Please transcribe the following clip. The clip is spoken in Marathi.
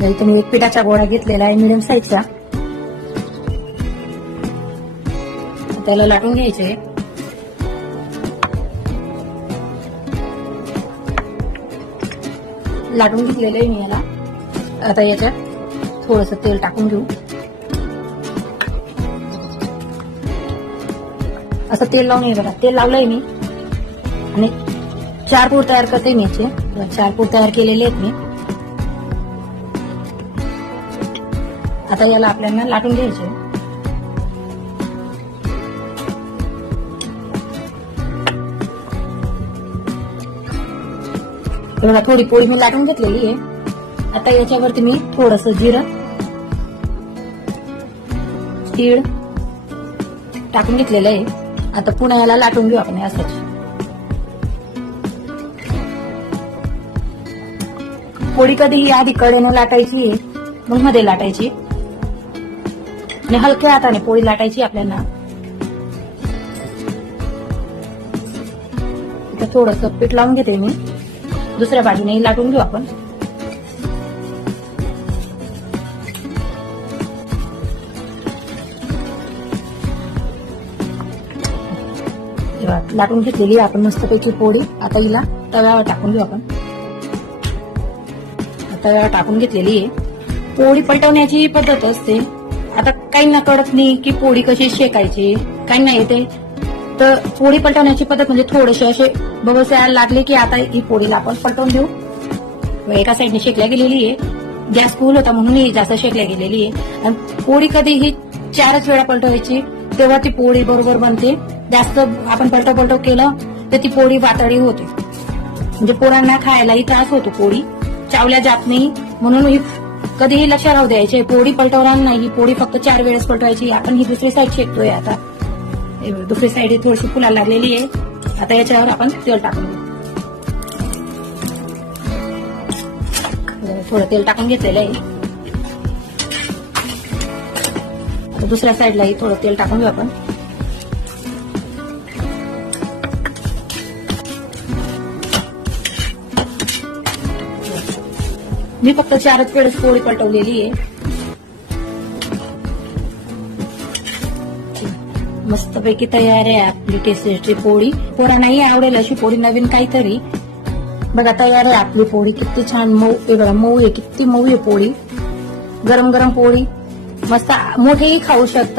इथे मी एक पिठाचा गोळा घेतलेला आहे मिडियम साईजचा. त्याला लाटून घ्यायचे. लाटून घेतलेलं आहे मी याला. आता याच्यात थोडस तेल टाकून घेऊ. असं तेल लावून घे बघा. तेल लावलंय मी आणि 4 पूड तयार करते मी याचे. 4 पूड तयार केलेले आहेत मी. आता याला आपल्याला लाटून घ्यायचे. बघा थोडी पोळी मी लाटून घेतलेली आहे. आता याच्यावरती मी थोडस जिरं, तीळ टाकून घेतलेलं आहे. आता पुन्हा याला लाटून घेऊ आपण असंच. पोळी कधीही आधी कडेने लाटायची आहे, मग मध्ये लाटायची आणि हलक्या हाताने पोळी लाटायची आपल्याला. इथं थोडस पीठ लावून घेते मी. दुसऱ्या बाजूने लाटून घेऊ आपण. लाटून घेतलेली आपण मस्तपैकी पोळी. आता हिला तव्यावर टाकून घेऊ आपण. तव्यावर टाकून घेतलेली आहे. पोळी पलटवण्याची पद्धत असते. आता काहींना कळत नाही की पोळी कशी शेकायची, काहींना येते. तर पोळी पलटवण्याची पद्धत म्हणजे थोडेसे असे बबल्स यायला लागले की आता ही पोळीला आपण पलटवून देऊ. एका साईडने शेकल्या गेलेली आहे. गॅस फुल होता म्हणून ही जास्त शेकल्या गेलेली आहे. आणि पोळी कधी ही 4च वेळा पलटवायची, तेव्हा ती पोळी बरोबर बनते. जास्त आपण पलटव केलं तर ती पोळी वातडी होते. म्हणजे पोरांना खायलाही त्रास होतो. पोळी चावल्या जात नाही म्हणून ही कधीही लक्षात राहू द्यायचे. पोळी पलटवणार नाही. ही पोळी फक्त 4 वेळेस पलटवायची. आपण ही दुसरी साईड शेकतोय. आता दुसरी साईड थोडीशी फुलायला लागलेली आहे. आता याच्यावर आपण तेल टाकून घेऊ. थोडं तेल टाकून घेतलेलं आहे. आता दुसऱ्या साईडलाही थोडं तेल टाकून घेऊ आपण. मी फक्त 4च वेळेस पोळी पलटवलेली आहे. मस्तपैकी तयार आहे आपली टेस्टची पोळी. पोरांनाही आवडेल अशी पोळी, नवीन काहीतरी. बघा तयार आहे आपली पोळी. किती छान मऊ आहे बघा. मऊ आहे, किती मऊ आहे पोळी. गरम गरम पोळी मस्त. मोठेही खाऊ शकतात.